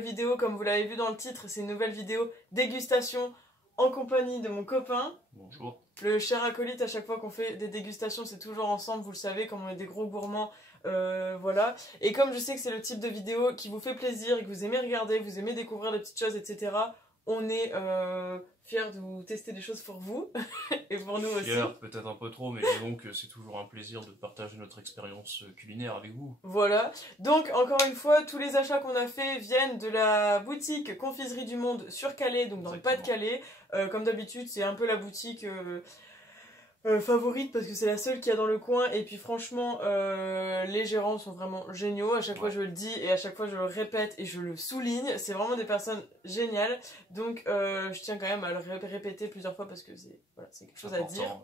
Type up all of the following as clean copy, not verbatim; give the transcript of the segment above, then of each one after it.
nouvelle vidéo, comme vous l'avez vu dans le titre, c'est une nouvelle vidéo dégustation en compagnie de mon copain. Bonjour. Le cher acolyte, à chaque fois qu'on fait des dégustations, c'est toujours ensemble, vous le savez, comme on est des gros gourmands, voilà. Et comme je sais que c'est le type de vidéo qui vous fait plaisir et que vous aimez regarder, vous aimez découvrir des petites choses, etc., on est fiers de vous tester des choses pour vous et pour nous aussi. Fier, peut-être un peu trop, mais disons que c'est toujours un plaisir de partager notre expérience culinaire avec vous. Voilà, donc encore une fois, tous les achats qu'on a fait viennent de la boutique Confiserie du Monde sur Calais, donc dans le Pas-de-Calais. Comme d'habitude, c'est un peu la boutique favorite parce que c'est la seule qu'il y a dans le coin. Et puis franchement, les gérants sont vraiment géniaux. À chaque fois, je le dis et à chaque fois, je le répète et je le souligne. C'est vraiment des personnes géniales. Donc, je tiens quand même à le répéter plusieurs fois parce que c'est quelque chose à dire.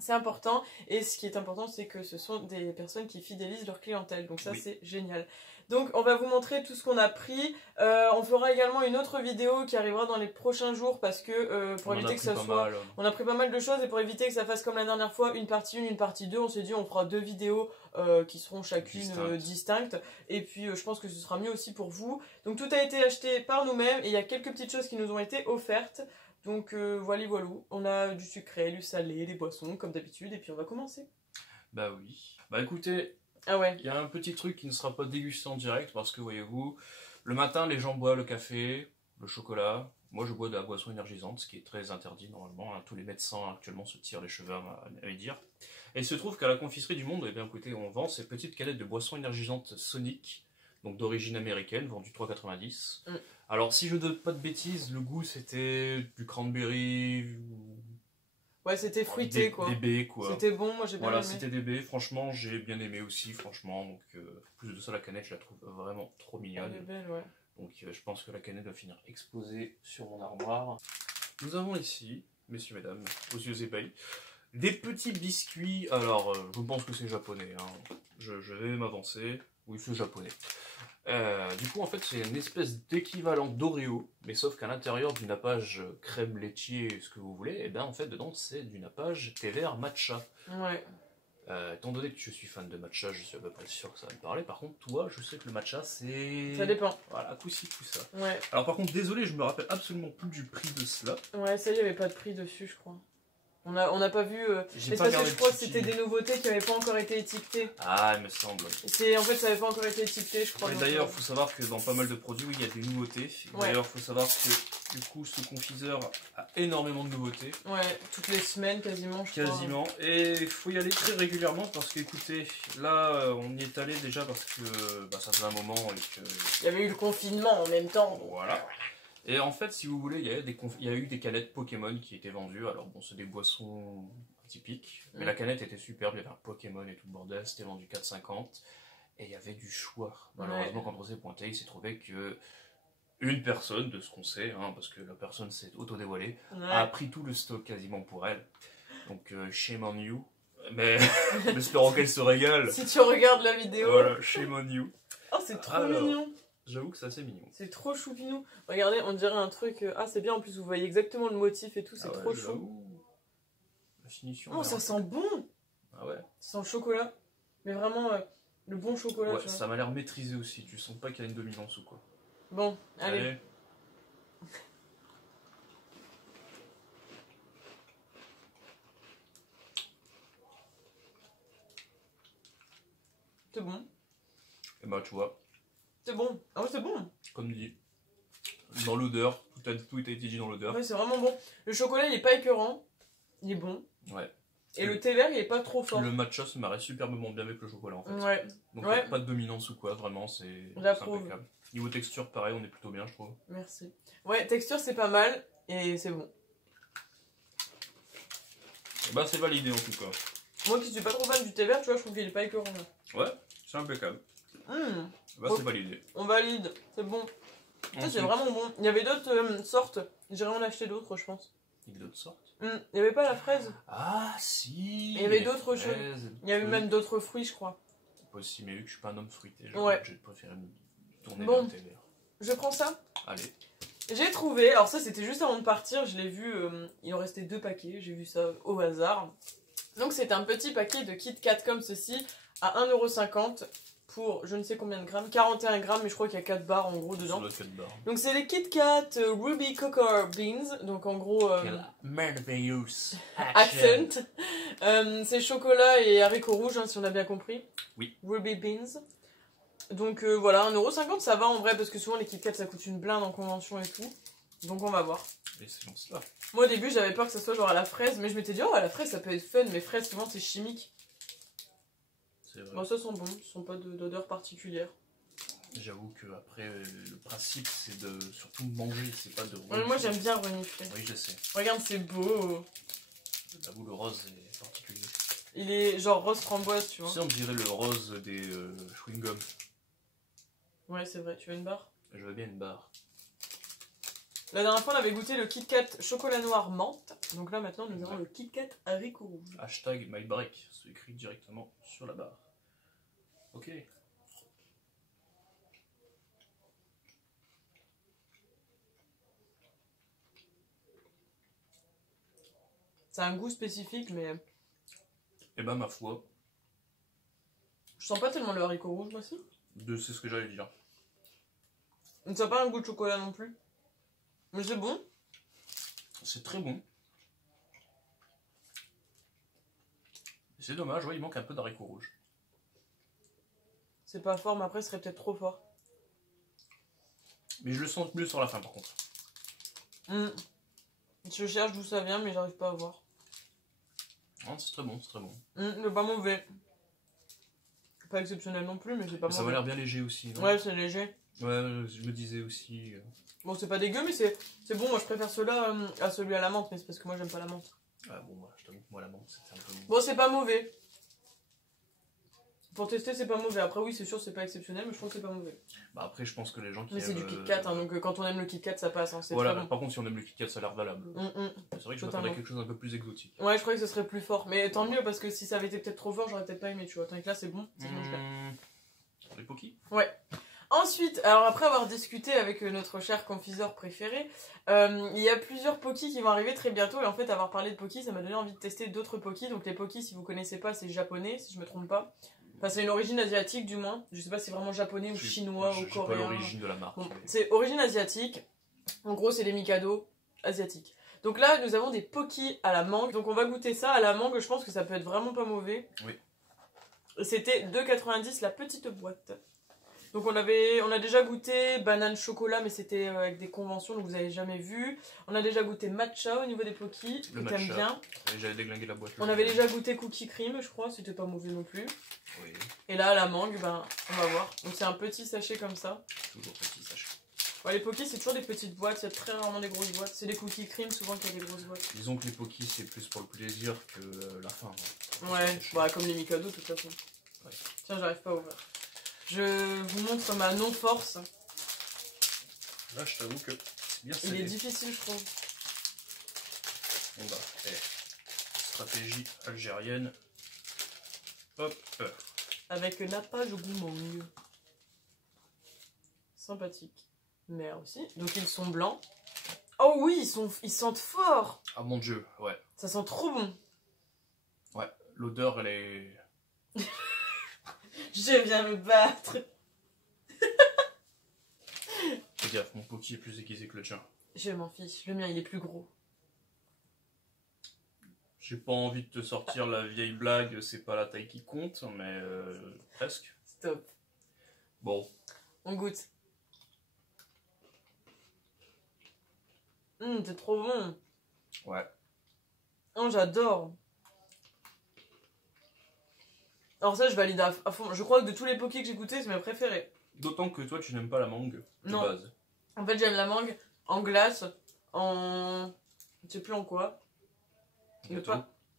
C'est important, et ce qui est important, c'est que ce sont des personnes qui fidélisent leur clientèle, donc ça c'est génial. Donc on va vous montrer tout ce qu'on a pris, on fera également une autre vidéo qui arrivera dans les prochains jours, parce que pour éviter que ça soit... On a pris pas mal de choses, et pour éviter que ça fasse comme la dernière fois, une partie 1, une partie 2, on s'est dit on fera 2 vidéos qui seront chacune distinctes, et puis je pense que ce sera mieux aussi pour vous. Donc tout a été acheté par nous-mêmes, et il y a quelques petites choses qui nous ont été offertes. Donc voilà, on a du sucré, du salé, des boissons comme d'habitude, et puis on va commencer. Bah oui. Bah écoutez, il y a un petit truc qui ne sera pas dégusté en direct, parce que voyez-vous, le matin les gens boivent le café, le chocolat, moi je bois de la boisson énergisante, ce qui est très interdit normalement, hein. Tous les médecins actuellement se tirent les cheveux à y dire. Et il se trouve qu'à la Confiserie du Monde, eh bien écoutez, on vend ces petites canettes de boisson énergisante Sonic, donc d'origine américaine, vendues 3,90 €. Alors, si je ne donne pas de bêtises, le goût c'était du cranberry. Ouais, c'était fruité quoi. Des baies quoi. C'était bon, moi j'ai bien aimé. Voilà, c'était des baies, franchement, j'ai bien aimé aussi, franchement. Donc, plus de ça, la canette, je la trouve vraiment trop mignonne. Elle est belle, ouais. Donc, je pense que la canette va finir exposée sur mon armoire. Nous avons ici, messieurs, mesdames, aux yeux ébahis, des petits biscuits. Alors, je pense que c'est japonais, hein. Je vais m'avancer. Oui, c'est japonais. Du coup, en fait, c'est une espèce d'équivalent d'Oreo, mais sauf qu'à l'intérieur du nappage crème laitier, ce que vous voulez, et bien en fait, dedans, c'est du nappage thé vert matcha. Ouais. Étant donné que je suis fan de matcha, je suis à peu près sûr que ça va me parler. Par contre, toi, je sais que le matcha, c'est... Ça dépend. Voilà, coup-ci, coup-ça. Ouais. Alors par contre, désolé, je me rappelle absolument plus du prix de cela. Ouais, ça, il n'y avait pas de prix dessus, je crois. On n'a pas vu... Mais parce que je crois que c'était des nouveautés qui n'avaient pas encore été étiquetées. Ah, il me semble. En fait, ça n'avait pas encore été étiqueté, je crois. D'ailleurs, il faut savoir que dans pas mal de produits, oui, il y a des nouveautés. D'ailleurs, il faut savoir que du coup, ce confiseur a énormément de nouveautés. Ouais, toutes les semaines quasiment, je crois. Quasiment. Et il faut y aller très régulièrement parce que, écoutez, là, on y est allé déjà parce que ça faisait un moment et que... Il y avait eu le confinement en même temps. Voilà. Et en fait, si vous voulez, il y a eu des canettes Pokémon qui étaient vendues. Alors bon, c'est des boissons typiques, mais la canette était superbe. Il y avait un Pokémon et tout le bordel. C'était vendu 4,50 €. Et il y avait du choix. Malheureusement, quand on s'est pointé, il s'est trouvé que une personne, de ce qu'on sait, hein, parce que la personne s'est auto-dévoilée, a pris tout le stock quasiment pour elle. Donc, shame on you. Mais en espérant qu'elle se régale. Si tu regardes la vidéo. Voilà, shame on you. Oh, c'est trop mignon. J'avoue que c'est assez mignon. C'est trop choupinou. Regardez, on dirait un truc... Ah, c'est bien, en plus, vous voyez exactement le motif et tout, c'est trop chou. La finition... Oh, ça sent bon. Ah ouais. Ça sent le chocolat. Mais vraiment, le bon chocolat. Ouais, ça m'a l'air maîtrisé aussi. Tu sens pas qu'il y a une dominance ou quoi. Bon, allez. C'est bon. Et bah, tu vois. C'est bon. Ah ouais, c'est bon. Comme dit. Dans l'odeur. Tout a été dit dans l'odeur. Ouais, c'est vraiment bon. Le chocolat, il est pas écœurant. Il est bon. Ouais. Et le thé vert, il est pas trop fort. Le matcha se marie superbement bien avec le chocolat en fait. Ouais. Donc pas de dominance ou quoi, vraiment, c'est impeccable. Niveau texture, pareil, on est plutôt bien, je trouve. Merci. Ouais, texture, c'est pas mal. Et c'est bon. Bah, c'est validé en tout cas. Moi qui suis pas trop fan du thé vert, tu vois, je trouve qu'il est pas écœurant. Ouais, c'est impeccable. Bah, c'est validé. On valide, c'est bon. C'est vraiment bon. Il y avait d'autres sortes. J'irais en acheter d'autres, je pense. Il y avait d'autres sortes. Il n'y avait pas la fraise. Ah, si. Il y avait d'autres choses. Il y avait même d'autres fruits, je crois. Possible, mais vu que je suis pas un homme fruité, j'ai préféré me tourner vers le thé vert. Je prends ça. Allez. J'ai trouvé, alors ça c'était juste avant de partir, je l'ai vu, il en restait 2 paquets, j'ai vu ça au hasard. Donc c'est un petit paquet de Kit Kat comme ceci, à 1,50 € pour je ne sais combien de grammes, 41 grammes, mais je crois qu'il y a 4 barres en gros dedans. Ça doit être 4 barres. Donc c'est les Kit Kat Ruby Cocoa Beans, donc en gros... merveilleux accent. C'est chocolat et haricots rouges, hein, si on a bien compris. Oui. Ruby Beans. Donc voilà, 1,50€, ça va en vrai, parce que souvent les Kit Kat ça coûte une blinde en convention et tout. Donc on va voir. Et c'est bon, ça. Moi au début j'avais peur que ça soit genre à la fraise, mais je m'étais dit, oh à la fraise ça peut être fun, mais fraise souvent c'est chimique. C'est vrai. Bon, ça sent bon, ils sont pas d'odeur particulière. J'avoue que après le principe c'est de surtout manger, c'est pas de renifler. Moi j'aime bien renifler. Oui, je sais. Regarde, c'est beau. J'avoue, le rose est particulier. Il est genre rose framboise, tu vois. Tu sais, on dirait le rose des chewing-gums. Ouais, c'est vrai. Tu veux une barre? Je veux bien une barre. La dernière fois, on avait goûté le Kit Kat chocolat noir menthe. Donc là, maintenant, nous avons le Kit Kat haricot rouge. Hashtag MyBreak, c'est écrit directement sur la barre. Ok. Ça a un goût spécifique, mais... Eh ben, ma foi. Je sens pas tellement le haricot rouge, moi, si. C'est ce que j'allais dire. Ça n'a pas un goût de chocolat non plus. Mais c'est bon. C'est très bon. C'est dommage, ouais, il manque un peu d'haricots rouges. C'est pas fort, mais après, ce serait peut-être trop fort. Mais je le sens mieux sur la fin, par contre. Je cherche d'où ça vient, mais j'arrive pas à voir. Non, c'est très bon, c'est très bon. C'est pas mauvais. Pas exceptionnel non plus, mais c'est pas mauvais. Ça m'a l'air bien léger aussi, non? Ouais, c'est léger. Ouais, je me disais aussi... Bon, c'est pas dégueu, mais c'est bon. Moi, je préfère ceux-là à celui à la menthe, mais c'est parce que moi, j'aime pas la menthe. Ah bon, je t'avoue que moi, la menthe, c'était un peu... Bon, c'est pas mauvais. Pour tester, c'est pas mauvais. Après, oui, c'est sûr, c'est pas exceptionnel, mais je trouve que c'est pas mauvais. Bah après, je pense que les gens qui mais c'est du Kit Kat, hein, donc quand on aime le Kit Kat, ça passe. Hein, voilà, bon. par contre, si on aime le Kit Kat, ça a l'air valable. C'est vrai que je m'attendais à quelque chose d'un peu plus exotique. Ouais, je croyais que ce serait plus fort. Mais tant mieux, parce que si ça avait été peut-être trop fort, j'aurais peut-être pas aimé, tu vois. Tant que là, c'est bon, c'est bon, je l'aime. Les Poki? Ouais. Ensuite, alors après avoir discuté avec notre cher confiseur préféré, il y a plusieurs Poki qui vont arriver très bientôt. Et en fait, avoir parlé de Poki, ça m'a donné envie de tester d'autres Poki. Donc les Poki, si vous connaissez pas, c'est japonais, si je me trompe pas. Enfin, c'est une origine asiatique du moins. Je sais pas si c'est vraiment japonais ou chinois ou coréen. J'ai pas l'origine de la marque. Bon, c'est origine asiatique. En gros, c'est des Mikado asiatiques. Donc là, nous avons des Poki à la mangue. Donc on va goûter ça à la mangue. Je pense que ça peut être vraiment pas mauvais. Oui. C'était 2,90 la petite boîte. Donc on a déjà goûté banane chocolat, mais c'était avec des conventions, donc vous avez jamais vu. On a déjà goûté matcha au niveau des Poki, que t'aimes bien. J'avais déglingué la boîte. On avait déjà goûté cookie cream, je crois, c'était pas mauvais non plus. Oui. Et là, la mangue, ben, on va voir. Donc c'est un petit sachet comme ça. Toujours petit sachet. Ouais, les Poki, c'est toujours des petites boîtes, il y a très rarement des grosses boîtes. C'est des cookie cream souvent qu'il y a des grosses boîtes. Disons que les Poki, c'est plus pour le plaisir que la fin. Hein. Ouais, bah, comme les Mikado de toute façon. Ouais. Tiens, j'arrive pas à ouvrir. Je vous montre ma non-force. Là, je t'avoue que c'est bien scellé. Il est difficile, je trouve. Bon bah, stratégie algérienne. Hop. Avec nappage au goût mangue. Sympathique. Mais aussi. Donc ils sont blancs. Oh oui, ils sentent fort. Ah mon dieu, ouais. Ça sent trop bon. Ouais, l'odeur elle est... Je viens me battre. Fais gaffe, mon Poki est plus aiguisé que le tien. Je m'en fiche, le mien il est plus gros. J'ai pas envie de te sortir la vieille blague, c'est pas la taille qui compte, mais presque. Stop. Bon. On goûte. C'est trop bon. Ouais. Oh, j'adore. Alors ça, je valide à fond. Je crois que de tous les Poki que j'ai goûté, c'est mes préférés. D'autant que toi, tu n'aimes pas la mangue de base. En fait, j'aime la mangue en glace, en... Je sais plus en quoi. Gâteau.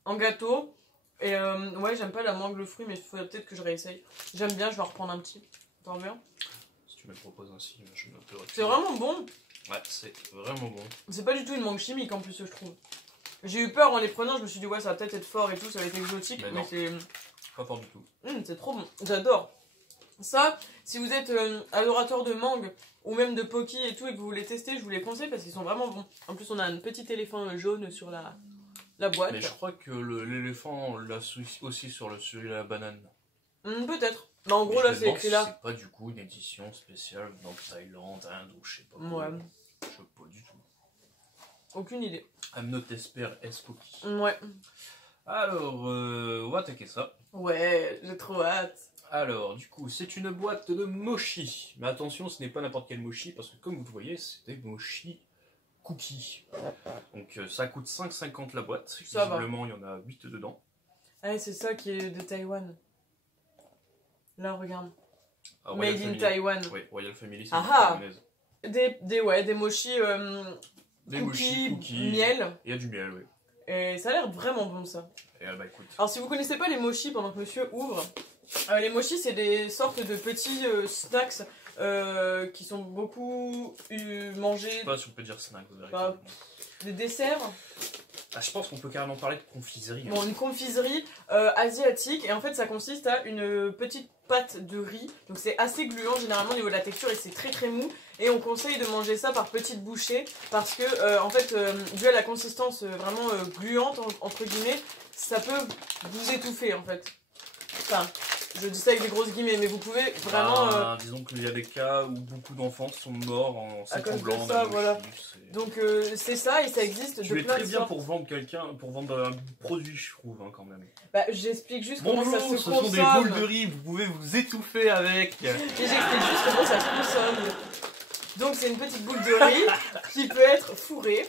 En gâteau. Et ouais, j'aime pas la mangue, le fruit, mais il faudrait peut-être que je réessaye. J'aime bien, je vais en reprendre un petit. T'en veux un? Si tu me le proposes ainsi, je me peux. C'est vraiment bon. Ouais, c'est vraiment bon. C'est pas du tout une mangue chimique en plus, je trouve. J'ai eu peur en les prenant, je me suis dit, ouais, ça va peut-être être fort et tout, ça va être exotique, mais c'est... Pas fort du tout. C'est trop bon, j'adore. Ça, si vous êtes adorateur de mangue ou même de Poki et tout et que vous voulez tester, je vous les conseille parce qu'ils sont vraiment bons. En plus, on a un petit éléphant jaune sur la boîte. Mais je crois que l'éléphant l'a aussi sur la banane. Peut-être. Mais en gros, là, c'est écrit là. C'est pas du coup une édition spéciale dans Thaïlande, Inde ou je sais pas quoi. Ouais. Je sais pas du tout. Aucune idée. I'm not expert Spocky. Ouais. Alors, on va attaquer ça. Ouais, j'ai trop hâte. Alors, du coup, c'est une boîte de mochi. Mais attention, ce n'est pas n'importe quel mochi, parce que comme vous le voyez, c'est des mochi cookies. Donc, ça coûte 5,50 la boîte. Ça Visiblement, il y en a 8 dedans. Ah, c'est ça qui est de Taïwan. Là, regarde. Ah, Made in Taiwan. Oui, Royal Family, c'est japonaise. Des mochi, cookies, miel. Il y a du miel, oui. Et ça a l'air vraiment bon, ça. Et bah écoute. Alors, si vous connaissez pas les mochi pendant que monsieur ouvre, les mochi, c'est des sortes de petits snacks qui sont beaucoup mangés. Je sais pas si on peut dire snack. Des desserts. Ah, je pense qu'on peut carrément parler de confiserie. Bon, une confiserie asiatique, et en fait ça consiste à une petite pâte de riz, donc c'est assez gluant généralement au niveau de la texture et c'est très très mou, et on conseille de manger ça par petites bouchées parce que en fait dû à la consistance vraiment gluante entre guillemets, ça peut vous étouffer en fait. Enfin, je dis ça avec des grosses guillemets, mais vous pouvez vraiment... disons qu'il y a des cas où beaucoup d'enfants sont morts en s'étranglant. Voilà. Donc c'est ça, et ça existe de plein de sortes. Tu es très bien pour vendre pour vendre un produit, je trouve, hein, quand même. Bah, j'explique juste comment ça se consomme. Ce sont des boules de riz, vous pouvez vous étouffer avec. Et j'explique juste comment ça se consomme. Donc c'est une petite boule de riz qui peut être fourrée.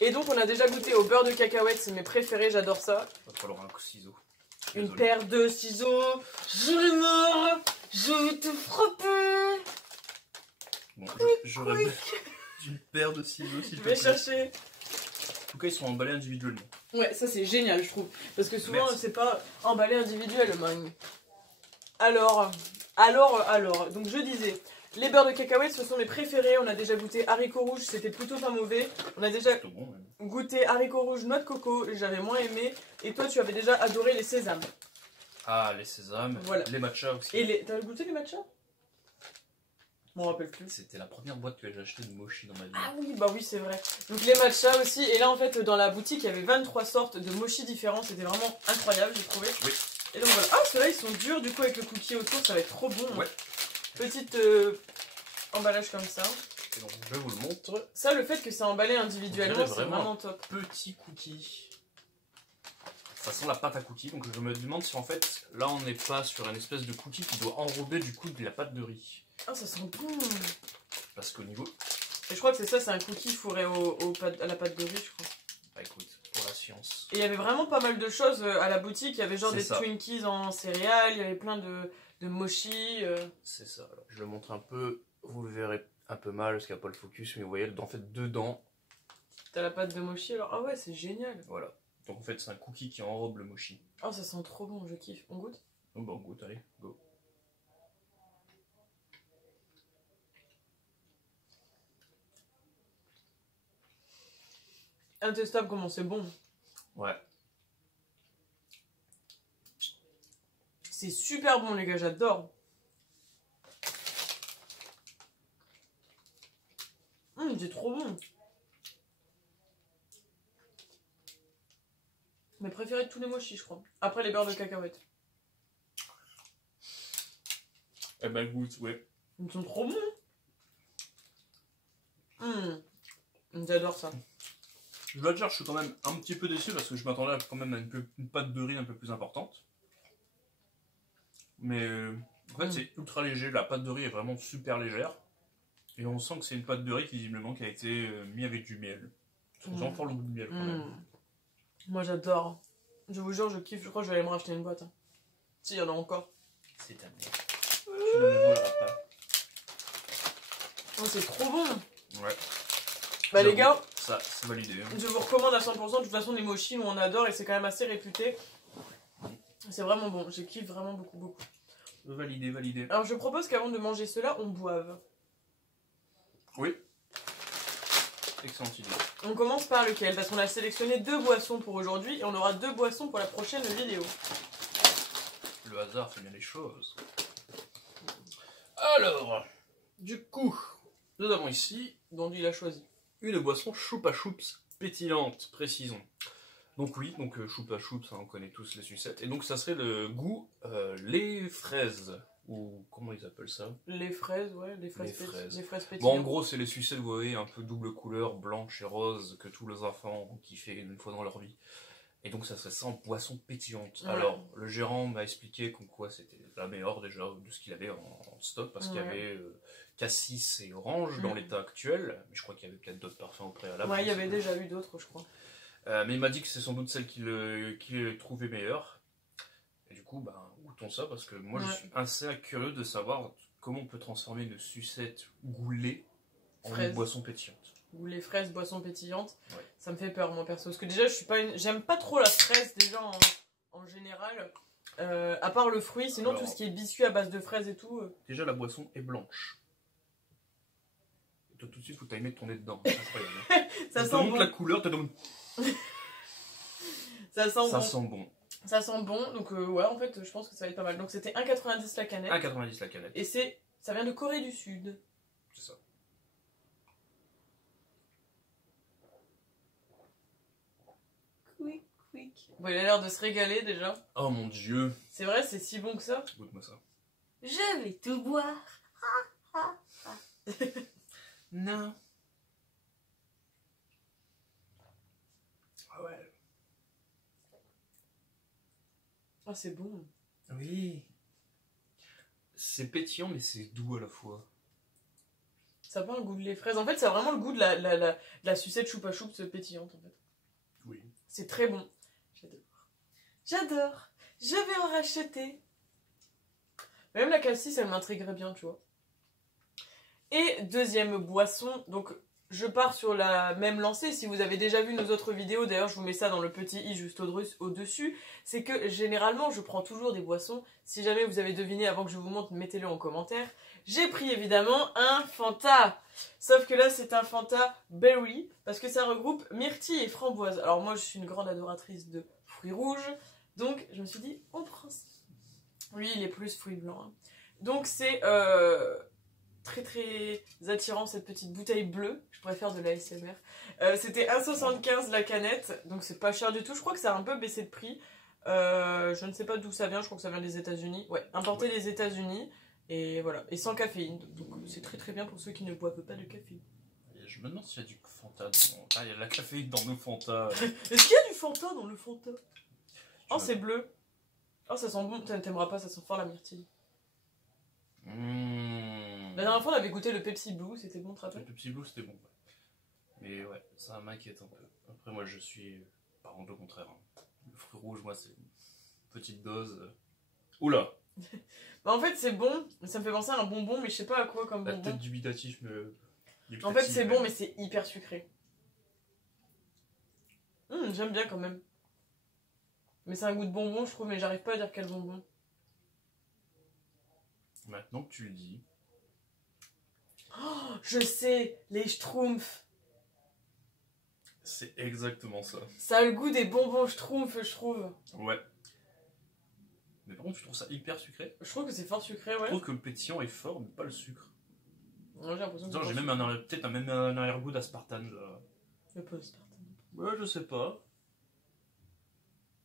Et donc on a déjà goûté au beurre de cacahuète, c'est mes préférés, j'adore ça. Il va falloir un ciseau. Une paire de ciseaux. J'en ai marre. Je vais te frapper. Bon, j'aurais une paire de ciseaux s'il te plaît. Je vais chercher. En tout cas, ils sont emballés individuellement. Ouais, ça c'est génial, je trouve. Parce que souvent, c'est pas emballé individuellement. Alors. Donc je disais, les beurres de cacahuètes, ce sont mes préférés. On a déjà goûté haricots rouges, c'était plutôt pas mauvais. On a déjà goûté haricots rouges, noix de coco, j'avais moins aimé. Et toi, tu avais déjà adoré les sésames. Ah, les sésames, voilà. Les matchas aussi. Et t'as goûté les matchas? Je m'en rappelle plus. C'était la première boîte que j'ai acheté de mochi dans ma vie. Ah oui, bah oui, c'est vrai. Donc les matchas aussi. Et là, en fait, dans la boutique, il y avait 23 sortes de mochi différents. C'était vraiment incroyable, j'ai trouvé. Oui. Et donc voilà. Ah, ceux-là, ils sont durs. Du coup, avec le cookie autour, ça va être trop bon. Ouais. Petite emballage comme ça. Et donc, je vous le montre. Ça, le fait que c'est emballé individuellement, c'est vraiment top. Petit cookie. Ça sent la pâte à cookie, donc je me demande si en fait, là on n'est pas sur une espèce de cookie qui doit enrober du coup de la pâte de riz. Ah, ça sent bon. Parce qu'au niveau... Et je crois que c'est ça, c'est un cookie fourré à la pâte de riz, je crois. Bah écoute, pour la science. Et il y avait vraiment pas mal de choses à la boutique, il y avait genre des Twinkies en céréales, il y avait plein de mochi. C'est ça, alors, je le montre un peu, vous le verrez un peu mal parce qu'il n'y a pas le focus, mais vous voyez, en fait dedans... T'as la pâte de mochi alors? Ah ouais, c'est génial. Voilà. Donc en fait c'est un cookie qui enrobe le mochi. Oh, ça sent trop bon, je kiffe. On goûte? Oh, bah on goûte, allez, go. Intestable comment c'est bon. Ouais. C'est super bon les gars, j'adore. C'est trop bon. Mes préférés de tous les mochis, je crois. Après les beurres de cacahuètes. Eh ben goûte, ouais. Ils sont trop bons. J'adore ça. Je dois te dire, je suis quand même un petit peu déçu parce que je m'attendais quand même à une pâte de riz un peu plus importante. Mais en fait c'est ultra léger, la pâte de riz est vraiment super légère. Et on sent que c'est une pâte de riz visiblement qui a été mise avec du miel. On sent fort le goût de miel quand même. Moi j'adore. Je vous jure, je kiffe. Je crois que je vais aller me racheter une boîte. Si, il y en a encore. C'est ta mère. Tu ne me voleras pas. Oh, c'est trop bon. Ouais. Bah les gars, ça c'est validé. Hein. Je vous recommande à 100%. De toute façon, les mochis, nous on adore et c'est quand même assez réputé. C'est vraiment bon. Je kiffe vraiment beaucoup, beaucoup. Validé, validé. Alors je propose qu'avant de manger cela, on boive. Oui. Excellente idée. On commence par lequel? Parce qu'on a sélectionné 2 boissons pour aujourd'hui et on aura 2 boissons pour la prochaine vidéo. Le hasard fait bien les choses. Alors, du coup, nous avons ici, Dandy il a choisi. une boisson choupa choups pétillante, précisons. Donc oui, donc choupa choup, ça on connaît tous les sucettes. Et donc ça serait le goût les fraises. Ou comment ils appellent ça? Les fraises, ouais, les fraises pétillantes. Bon, en gros, c'est les sucettes, vous voyez, un peu double couleur, blanche et rose, que tous les enfants ont kiffé une fois dans leur vie. Et donc, ça serait ça en boisson pétillante. Ouais. Alors, le gérant m'a expliqué qu'en quoi c'était la meilleure déjà de ce qu'il avait en stock, parce qu'il y avait cassis et orange dans l'état actuel, mais je crois qu'il y avait peut-être d'autres parfums au préalable. Ouais, il y avait déjà eu d'autres, je crois. Mais il m'a dit que c'est sans doute celle qu'il trouvait meilleure. Et du coup, ben, goûtons ça, parce que moi, je suis assez curieux de savoir comment on peut transformer une sucette goulée en une boisson pétillante. Ou les fraises, boissons pétillantes, ça me fait peur, moi, perso. Parce que déjà, j'aime pas trop la fraise, déjà, en général. À part le fruit, sinon, alors, tout ce qui est biscuit à base de fraises et tout... Déjà, la boisson est blanche. Et toi, tout de suite, faut t'aimer ton nez dedans. C'est incroyable. Ça sent bon. La couleur, t'as donc... Ça sent bon. Ça sent bon, donc ouais, en fait, je pense que ça va être pas mal. Donc c'était 1,90 la canette. 1,90 la canette. Et ça vient de Corée du Sud. C'est ça. Quick, quick. Bon, il a l'air de se régaler déjà. Oh mon dieu. C'est vrai, c'est si bon que ça. Goûte-moi ça. Je vais tout boire. Non. Ah ouais. Ah, c'est bon. Oui. C'est pétillant, mais c'est doux à la fois. Ça a pas un goût de lait fraise. En fait, ça a vraiment le goût de la sucette choupa choup pétillante, en fait. Oui. C'est très bon. J'adore. Je vais en racheter. Même la cassis, elle m'intriguerait bien, tu vois. Et deuxième boisson, donc... Je pars sur la même lancée, si vous avez déjà vu nos autres vidéos, d'ailleurs je vous mets ça dans le petit i juste au-dessus, c'est que généralement je prends toujours des boissons, si jamais vous avez deviné avant que je vous montre, mettez-le en commentaire. J'ai pris évidemment un Fanta, sauf que là c'est un Fanta Berry, parce que ça regroupe myrtille et framboise. Alors moi je suis une grande adoratrice de fruits rouges, donc je me suis dit on prend ça. Lui il est plus fruits blancs. Hein. Donc c'est... très très attirant cette petite bouteille bleue, je pourrais faire de l'ASMR. C'était 1,75 la canette, donc c'est pas cher du tout, je crois que ça a un peu baissé de prix. Je ne sais pas d'où ça vient, je crois que ça vient des États-Unis. Ouais, importé des États-Unis, et voilà, et sans caféine, donc c'est très très bien pour ceux qui ne boivent pas de café. Je me demande s'il y a du Fanta dans... Ah, il y a de la caféine dans nos Fanta. Est-ce qu'il y a du Fanta dans le Fanta? Oh, c'est bleu. Oh, ça sent bon, t'aimeras pas, ça sent fort la myrtille. La dernière fois on avait goûté le Pepsi Blue, c'était bon, tu te rappelles? Le Pepsi Blue c'était bon, ouais. Mais ouais, ça m'inquiète un peu. Après moi je suis par contre au contraire. Hein. Le fruit rouge, moi c'est une petite dose. Oula. Bah en fait c'est bon, ça me fait penser à un bonbon, mais je sais pas à quoi comme bonbon. Peut-être dubitatif, mais... En fait c'est bon, mais c'est hyper sucré. J'aime bien quand même. Mais c'est un goût de bonbon je trouve, mais j'arrive pas à dire quel bonbon. Maintenant que tu le dis... Oh, je sais, les Schtroumpfs. C'est exactement ça. Ça a le goût des bonbons Schtroumpfs, je trouve. Ouais. Mais par contre, tu trouves ça hyper sucré? Je trouve que c'est fort sucré, ouais. Je trouve que le pétillant est fort, mais pas le sucre. Ouais, j'ai l'impression que j'ai même peut-être un arrière-goût d'aspartame. Mais pas d'aspartame. Ouais, je sais pas.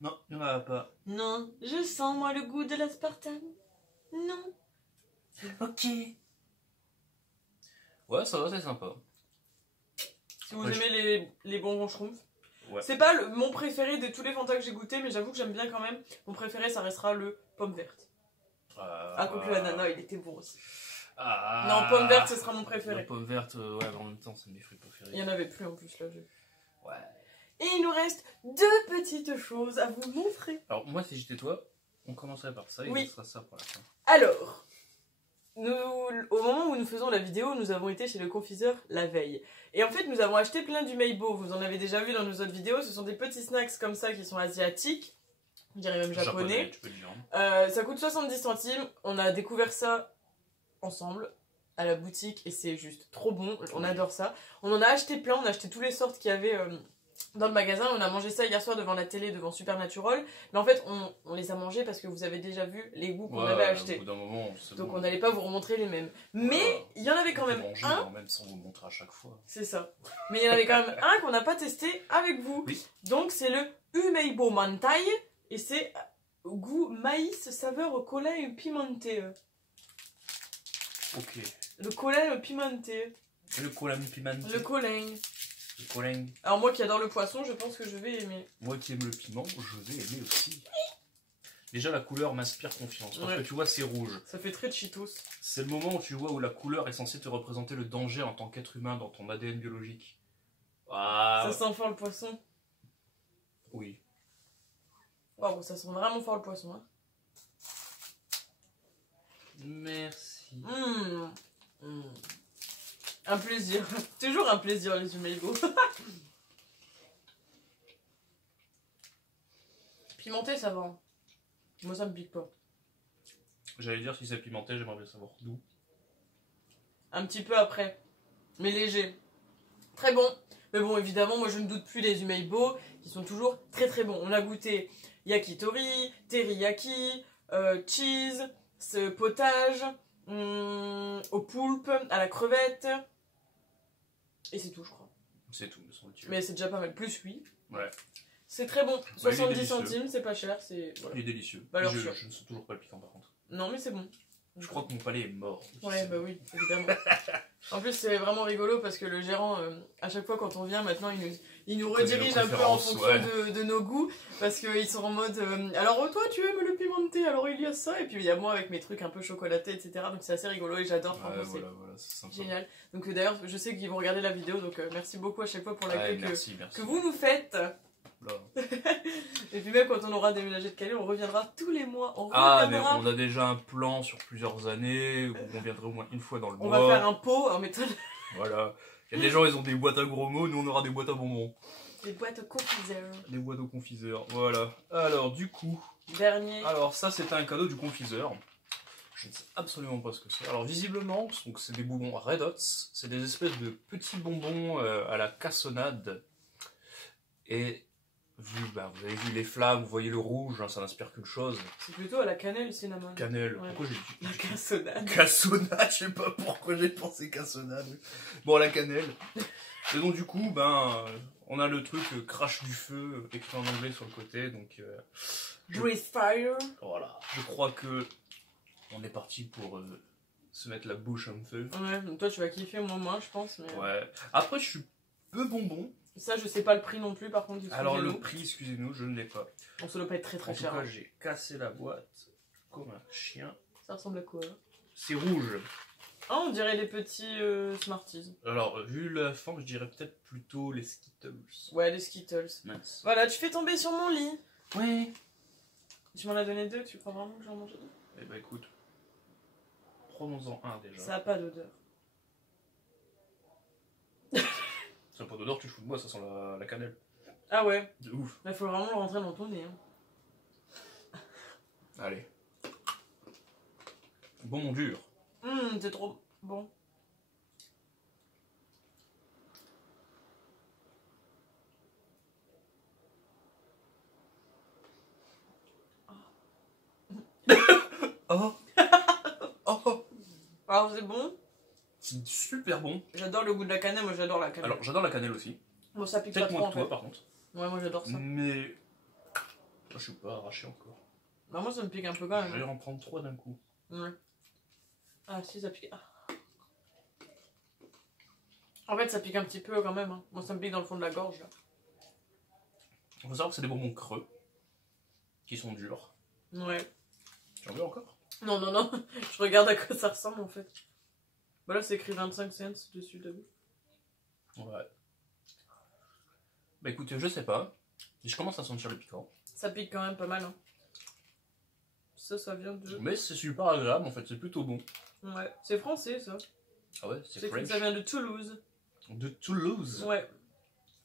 Non, il n'y en a pas. Non, je sens moi le goût de l'aspartame. Non. Ok. Ouais, ça va, c'est sympa. Si vous aimez les bonbons Schtroumpfs. Ouais. C'est pas mon préféré de tous les Fanta que j'ai goûté, mais j'avoue que j'aime bien quand même. Mon préféré, ça restera le pomme verte. Quoique l'ananas, il était bon aussi. Non, pomme verte, ce sera mon préféré. La pomme verte, ouais, en même temps, c'est mes fruits préférés. Il y en avait plus en plus, là, j'ai vu. Ouais. Et il nous reste deux petites choses à vous montrer. Alors, moi, si j'étais toi, on commencerait par ça, et on fera ça pour la fin. Alors... au moment où nous faisons la vidéo, nous avons été chez le confiseur la veille. Et en fait, nous avons acheté plein du Meibo. Vous en avez déjà vu dans nos autres vidéos. Ce sont des petits snacks comme ça qui sont asiatiques. Je dirais même japonais. Tu peux le dire. Ça coûte 70 centimes. On a découvert ça ensemble à la boutique et c'est juste trop bon. On adore ça. On en a acheté plein. On a acheté toutes les sortes qu'il y avait... dans le magasin, on a mangé ça hier soir devant la télé, devant Supernatural. Mais en fait, on les a mangés parce que vous avez déjà vu les goûts qu'on avait achetés. Au bout d'un moment, donc on n'allait pas vous remontrer les mêmes. Mais il y en avait quand même un. Même sans vous montrer à chaque fois. C'est ça. Mais il y en avait quand même un qu'on n'a pas testé avec vous. Oui. Donc c'est le Umeibo Mantai. Et c'est goût maïs, saveur cola et pimenté. Ok. Le cola et pimenté. Le cola pimenté. Le colin. Le colin. Alors moi qui adore le poisson, je pense que je vais aimer. Moi qui aime le piment, je vais aimer aussi. Déjà la couleur m'inspire confiance, parce que tu vois c'est rouge. Ça fait très Cheetos. C'est le moment où tu vois où la couleur est censée te représenter le danger en tant qu'être humain dans ton ADN biologique. Ah. Ça sent fort le poisson. Oui. Wow, ça sent vraiment fort le poisson. Hein. Merci. Un plaisir. Toujours un plaisir les Umeibo. Pimenté ça va. Moi ça me pique pas. J'allais dire si c'est pimenté, j'aimerais bien savoir d'où. Un petit peu après. Mais léger. Très bon. Mais bon évidemment moi je ne doute plus des Umeibo qui sont toujours très très bons. On a goûté yakitori, teriyaki, cheese, ce potage, au poulpe, à la crevette. Et c'est tout je crois. C'est tout, me semble-t-il. Mais c'est déjà pas mal. Plus oui. Ouais. C'est très bon. 70 centimes, c'est pas cher. Voilà. Il est délicieux. Valeur je sûre. ne sens toujours pas le piquant par contre. Non mais c'est bon. Je crois que mon palais est mort. Ouais bah oui, évidemment. En plus c'est vraiment rigolo parce que le gérant, à chaque fois quand on vient maintenant, il nous redirige un peu en fonction de nos goûts. Parce qu'ils sont en mode, alors toi tu aimes le pimenté, alors il y a ça. Et puis il y a moi avec mes trucs un peu chocolatés, etc. Donc c'est assez rigolo et j'adore. Ouais, voilà, c'est génial. Donc d'ailleurs je sais qu'ils vont regarder la vidéo, donc merci beaucoup à chaque fois pour l'accueil que vous nous faites. Et puis même quand on aura déménagé de Calais, on reviendra tous les mois. Mais on a déjà un plan sur plusieurs années où on viendrait au moins une fois dans le mois. On va faire un pot en métal. Voilà. Il y a des gens, ils ont des boîtes à gros mots, nous on aura des boîtes à bonbons. Des boîtes aux confiseurs. Des boîtes aux confiseurs, voilà. Alors du coup... Dernier. Alors ça c'était un cadeau du confiseur. Je ne sais absolument pas ce que c'est. Alors visiblement, c'est des bonbons Red Hot. C'est des espèces de petits bonbons à la cassonade. Et... vous avez vu les flammes, vous voyez le rouge, hein, ça n'inspire qu'une chose. C'est plutôt à la cannelle, cinnamon. Cannelle. Ouais. Pourquoi j'ai dit la cassonade. Cassonade, je sais pas pourquoi j'ai pensé cassonade. Bon, la cannelle. Et donc du coup, on a le truc crash du feu écrit en anglais sur le côté, donc. Breathe fire. Voilà. Je crois que on est parti pour se mettre la bouche en feu. Ouais, donc toi tu vas kiffer, moi moins je pense. Mais... Ouais. Après, je suis peu bonbon. Ça, je sais pas le prix non plus, par contre. Alors, le prix, excusez-nous, je ne l'ai pas. Donc, ça doit pas être très cher. En tout cas, j'ai cassé la boîte comme un chien. Ça ressemble à quoi? C'est rouge. Ah, on dirait les petits Smarties. Alors, vu la forme, je dirais peut-être plutôt les Skittles. Ouais, les Skittles. Nice. Voilà, tu fais tomber sur mon lit. Ouais. Tu m'en as donné 2, tu crois vraiment que j'en mange 2? Eh ben, écoute. Prenons-en un déjà. Ça a pas d'odeur. Ça n'a pas d'odeur, tu te fous de moi, ça sent la cannelle. Ah ouais. De ouf. Il faut vraiment le rentrer dans ton nez. Hein. Allez. Bon dur. C'est trop bon. Oh. Oh. Alors c'est bon. C'est super bon. J'adore le goût de la cannelle, moi j'adore la cannelle. Alors j'adore la cannelle aussi. Bon, ça pique pas peut-être trop moins en que toi fait. par contre. Ouais, moi j'adore ça. Mais moi je suis pas arraché encore. Bah moi ça me pique un peu quand même. Je vais en prendre 3 d'un coup. Ouais. Ah si ça pique. Ah. En fait ça pique un petit peu quand même. Hein. Moi ça me pique dans le fond de la gorge là. Il faut savoir que c'est des bonbons creux. Qui sont durs. Ouais. Tu en veux encore? Non, non, non. Je regarde à quoi ça ressemble en fait. Bah là c'est écrit 25 cents dessus, t'as vu? Ouais. Bah écoute, je sais pas. Je commence à sentir le piquant. Ça pique quand même pas mal. Hein. Ça vient de... Mais c'est super agréable en fait, c'est plutôt bon. Ouais, c'est français ça. Ah ouais, c'est French. Ça vient de Toulouse. De Toulouse? Ouais.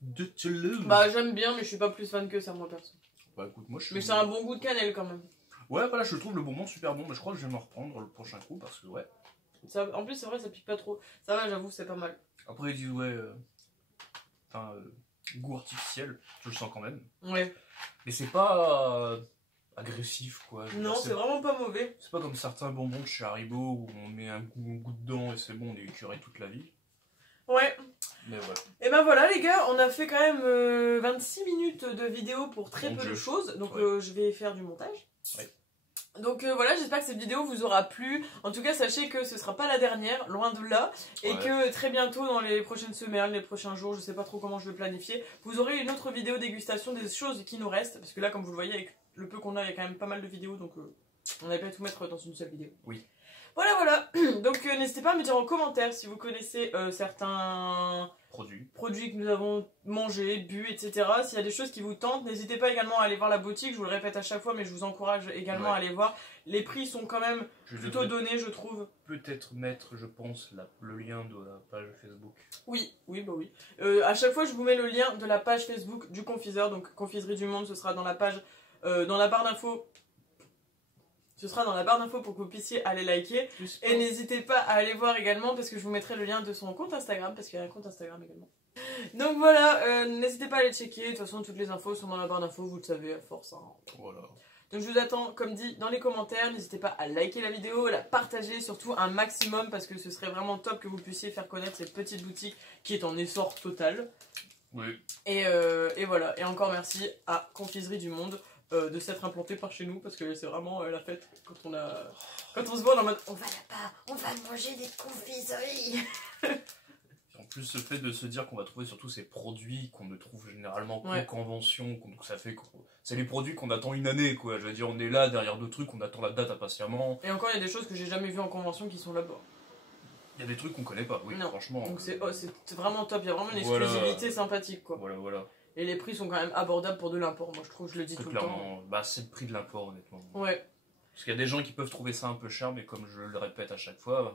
De Toulouse? Bah j'aime bien, mais je suis pas plus fan que ça moi perso. Bah écoute, moi je suis... Mais c'est un bon goût de cannelle quand même. Ouais, voilà, je trouve le bonbon super bon, mais je crois que je vais m'en reprendre le prochain coup parce que ouais. Ça, en plus c'est vrai, ça pique pas trop. Ça va, j'avoue, c'est pas mal. Après ils disent ouais... goût artificiel, je le sens quand même. Ouais. Mais c'est pas... agressif quoi. Non, c'est vraiment pas mauvais. C'est pas comme certains bonbons de chez Haribo où on met un goût dedans et c'est bon, on est écœuré toute la vie. Ouais. Mais ouais. Et ben voilà les gars, on a fait quand même 26 minutes de vidéo pour très peu de choses. Donc je vais faire du montage. Ouais. Donc voilà, j'espère que cette vidéo vous aura plu. En tout cas, sachez que ce sera pas la dernière, loin de là. Et que très bientôt, dans les prochaines semaines, les prochains jours, je sais pas trop comment je vais planifier, vous aurez une autre vidéo dégustation des choses qui nous restent. Parce que là, comme vous le voyez, avec le peu qu'on a, il y a quand même pas mal de vidéos. Donc on n'avait pas tout mettre dans une seule vidéo. Oui. Voilà. Donc n'hésitez pas à me dire en commentaire si vous connaissez certains produits que nous avons mangés, bu, etc. S'il y a des choses qui vous tentent, n'hésitez pas également à aller voir la boutique. Je vous le répète à chaque fois, mais je vous encourage également à aller voir. Les prix sont quand même plutôt donnés, je trouve. Peut-être mettre, je pense, le lien de la page Facebook. Oui. À chaque fois, je vous mets le lien de la page Facebook du confiseur. Donc Confiserie du Monde, ce sera dans la page, dans la barre d'infos. Ce sera dans la barre d'infos pour que vous puissiez aller liker. Et n'hésitez pas à aller voir également parce que je vous mettrai le lien de son compte Instagram parce qu'il y a un compte Instagram également. Donc voilà, n'hésitez pas à aller checker. De toute façon, toutes les infos sont dans la barre d'infos, vous le savez à force. Hein. Voilà. Donc je vous attends, comme dit, dans les commentaires. N'hésitez pas à liker la vidéo, la partager, surtout un maximum parce que ce serait vraiment top que vous puissiez faire connaître cette petite boutique qui est en essor total. Oui. Et voilà, et encore merci à Confiserie du Monde. De s'être implanté par chez nous parce que c'est vraiment la fête quand on se voit en mode on va là-bas, on va manger des confiseries. En plus le fait de se dire qu'on va trouver surtout ces produits qu'on ne trouve généralement qu'en convention, donc ça fait c'est les produits qu'on attend une année quoi, je veux dire on est là derrière d'autres trucs, on attend la date impatiemment. Et encore il y a des choses que j'ai jamais vues en convention qui sont là-bas. Il y a des trucs qu'on connaît pas, oui, non. Franchement. Donc c'est vraiment top, il y a vraiment une exclusivité sympathique quoi. Voilà. Et les prix sont quand même abordables pour de l'import, moi je trouve, je le dis tout le temps. Bah c'est le prix de l'import honnêtement. Ouais. Parce qu'il y a des gens qui peuvent trouver ça un peu cher, mais comme je le répète à chaque fois,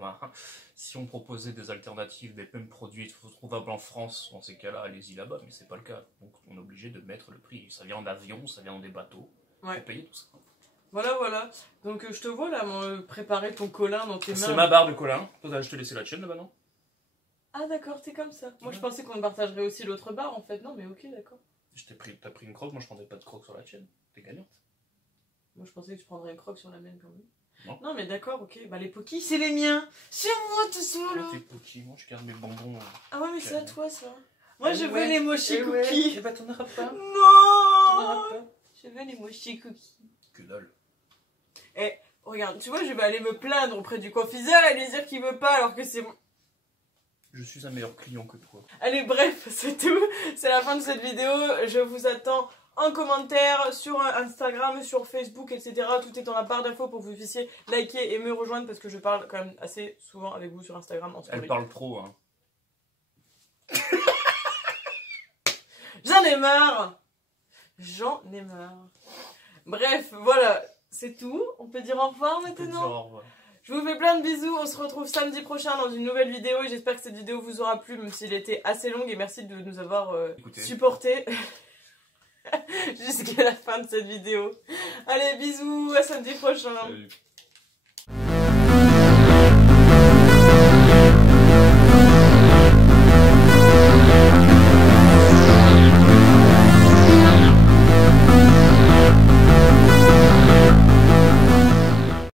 si on proposait des alternatives, des mêmes produits trouvables en France, dans ces cas-là, allez-y là-bas, mais c'est pas le cas. Donc on est obligé de mettre le prix. Ça vient en avion, ça vient dans des bateaux, faut payer tout ça. Voilà. Donc je te vois là, préparer ton colin dans tes mains. C'est ma barre de colin. Je te laissais la tienne là-bas, non? Ah d'accord, t'es comme ça. Moi je pensais qu'on partagerait aussi l'autre barre en fait. Non mais ok, d'accord. T'as pris une croque, moi je prendrais pas de croque sur la tienne. T'es gagnante. Moi je pensais que tu prendrais une croque sur la mienne quand même. Non, non mais d'accord, ok. Bah les Poki c'est les miens. C'est moi tout ça là. Tes Poki, moi je garde mes bonbons. Ah ouais mais c'est à toi ça. Moi je veux les mochi cookies. Et bah t'en auras pas. Non. Je veux les mochi cookies. Que dalle. Eh, regarde, tu vois je vais aller me plaindre auprès du confiseur et lui dire qu'il veut pas alors que c'est moi. Je suis un meilleur client que toi. Allez, bref, c'est tout. C'est la fin de cette vidéo. Je vous attends en commentaire sur Instagram, sur Facebook, etc. Tout est dans la barre d'infos pour que vous puissiez liker et me rejoindre parce que je parle quand même assez souvent avec vous sur Instagram en story. Elle parle trop, hein. J'en ai marre. Bref, voilà, c'est tout. On peut dire au revoir maintenant. Je vous fais plein de bisous, on se retrouve samedi prochain dans une nouvelle vidéo et j'espère que cette vidéo vous aura plu même s'il était assez longue et merci de nous avoir supporté jusqu'à la fin de cette vidéo. Allez, bisous, à samedi prochain. Salut.